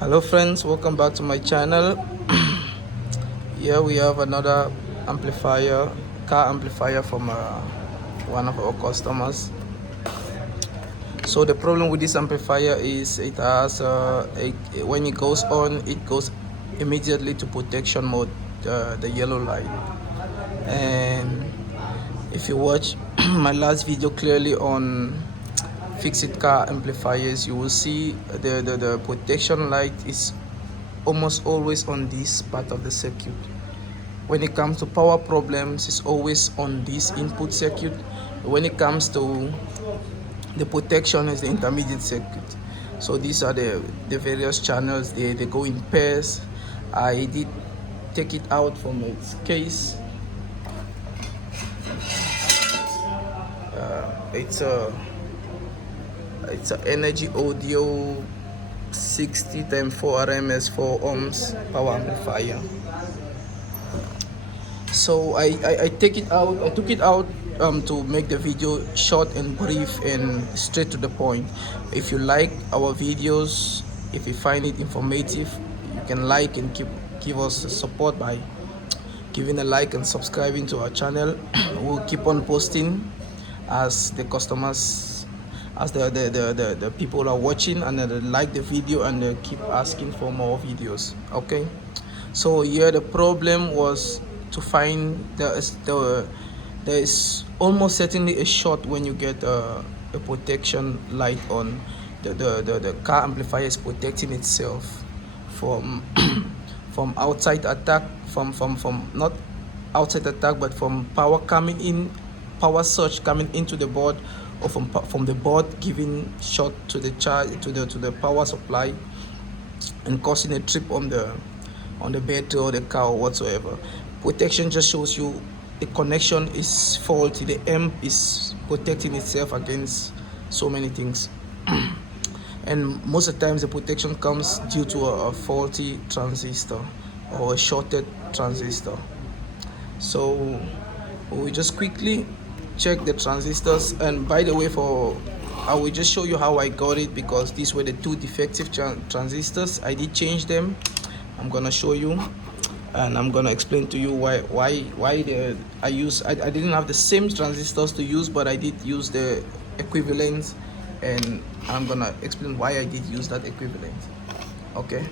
Hello friends, welcome back to my channel. Here we have another amplifier, car amplifier from one of our customers. So the problem with this amplifier is it has when it goes on, it goes immediately to protection mode, the yellow light. And if you watch my last video clearly on fixed car amplifiers, you will see the protection light is almost always on this part of the circuit. When it comes to power problems, it's always on this input circuit. When it comes to the protection, is the intermediate circuit. So these are the various channels. They go in pairs. I did take it out from its case. It's a energy audio 60 times 4 RMS 4 ohms power amplifier. So I take it out. I took it out to make the video short and brief and straight to the point. If you like our videos, if you find it informative, you can like and give us support by giving a like and subscribing to our channel. We'll keep on posting as the customers, as the people are watching and they like the video and they keep asking for more videos. Okay, so here the problem was to find there is almost certainly a short when you get a protection light on. The car amplifier is protecting itself from from outside attack, from not outside attack, but from power coming in, power surge coming into the board, or from the board giving short to the charge to the power supply and causing a trip on the battery or the car or whatsoever. Protection just shows you the connection is faulty, the amp is protecting itself against so many things. And most of the times the protection comes due to a faulty transistor or a shorted transistor. So we just quickly check the transistors. And by the way, I will just show you how I got it, because these were the two defective transistors. I did change them. I'm gonna show you and I'm gonna explain to you why I didn't have the same transistors to use, but I did use the equivalent, and I'm gonna explain why I did use that equivalent. Okay,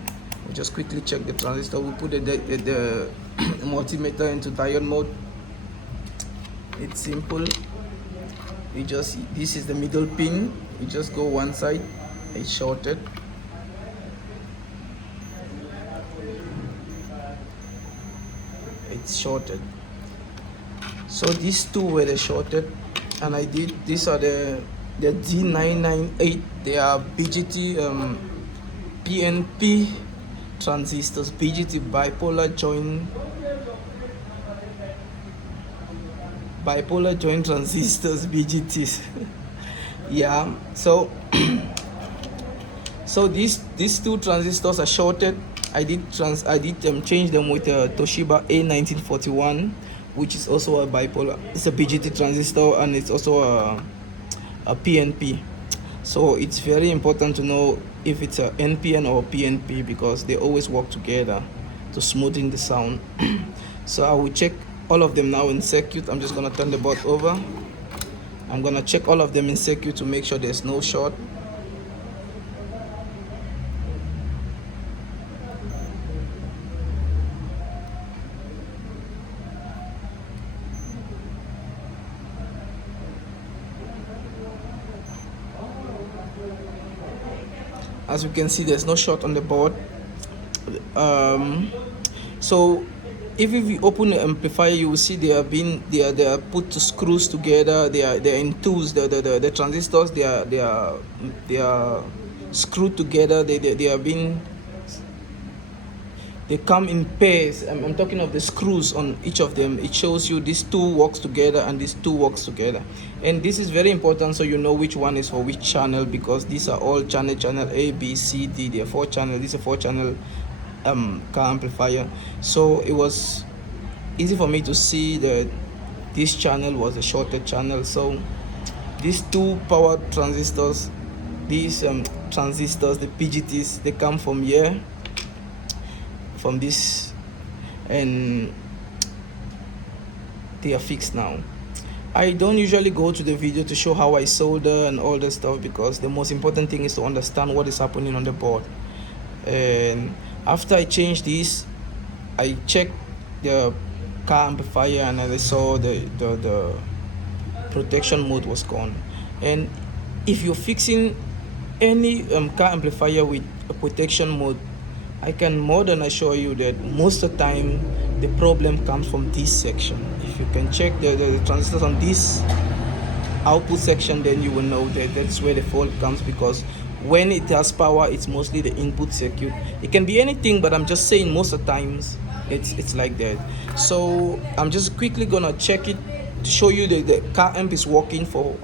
we just quickly check the transistor. We put the multimeter into diode mode. It's simple. This is the middle pin. You just go one side, it's shorted. It's shorted. So these two were the shorted, and I did. These are the D998. They are BGT PNP transistors, BGT bipolar joint transistors, BGTs. Yeah. So so these two transistors are shorted. I did change them with a Toshiba A1941, which is also a bipolar. It's a BGT transistor, and it's also a PNP. So it's very important to know if it's a NPN or PNP, because they always work together to smoothing the sound. So I will check all of them now in circuit. I'm just gonna turn the board over. I'm gonna check all of them in circuit to make sure there's no short. As you can see, there's no short on the board. So if you open the amplifier, you will see they are put to screws together. They're in twos. The transistors they are screwed together. They come in pairs. I'm talking of the screws on each of them. It shows you these two works together and these two works together. And this is very important, so you know which one is for which channel, because these are all channel A, B, C, D. They are 4 channel. This is a 4-channel car amplifier. So it was easy for me to see that this channel was a shorted channel. So these two power transistors, these transistors, the PGTs, they come from here, from this, and they are fixed now. I don't usually go to the video to show how I solder and all that stuff, because the most important thing is to understand what is happening on the board. And after I changed this, I checked the car amplifier and I saw the protection mode was gone. And if you're fixing any car amplifier with a protection mode, I can more than assure you that most of the time the problem comes from this section. If you can check the transistors on this output section, then you will know that that's where the fault comes, because when it has power, it's mostly the input circuit. It can be anything, but I'm just saying most of the times it's like that. So I'm just quickly gonna check it to show you that the car amp is working for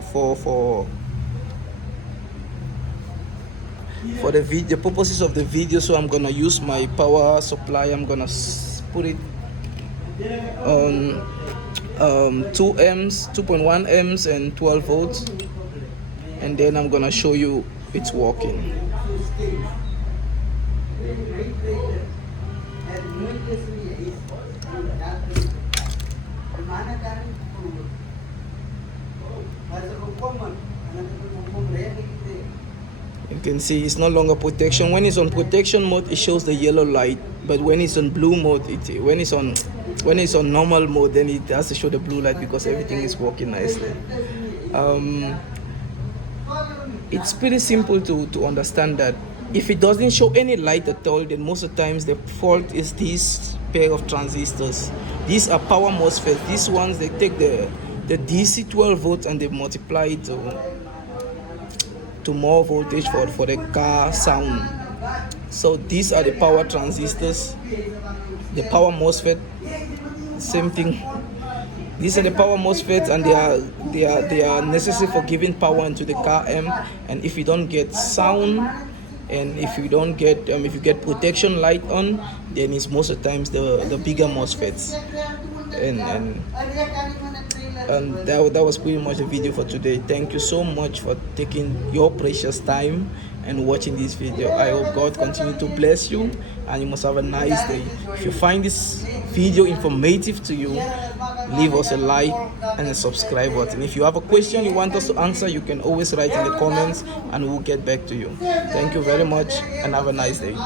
the purposes of the video. So I'm gonna use my power supply. I'm gonna put it on 2 amps, 2.1 amps and 12 volts, and then I'm gonna show you it's working. You can see it's no longer protection. When it's on protection mode, it shows the yellow light, but when it's on blue mode, when it's on normal mode, then it has to show the blue light, because everything is working nicely. It's pretty simple to understand that. If it doesn't show any light at all, then most of the times the fault is this pair of transistors. These are power MOSFETs. These ones, they take the DC 12 volts and they multiply it to more voltage for the car sound. So these are the power transistors, the power MOSFET, same thing. These are the power MOSFETs, and they are necessary for giving power into the car amp. And if you don't get sound, and if you don't get if you get protection light on, then it's most of the times the bigger MOSFETs. And that was pretty much the video for today. Thank you so much for taking your precious time and watching this video. I hope God continue to bless you, and you must have a nice day. If you find this video informative to you, leave us a like and a subscribe button. If you have a question you want us to answer, you can always write in the comments and we'll get back to you. Thank you very much and have a nice day.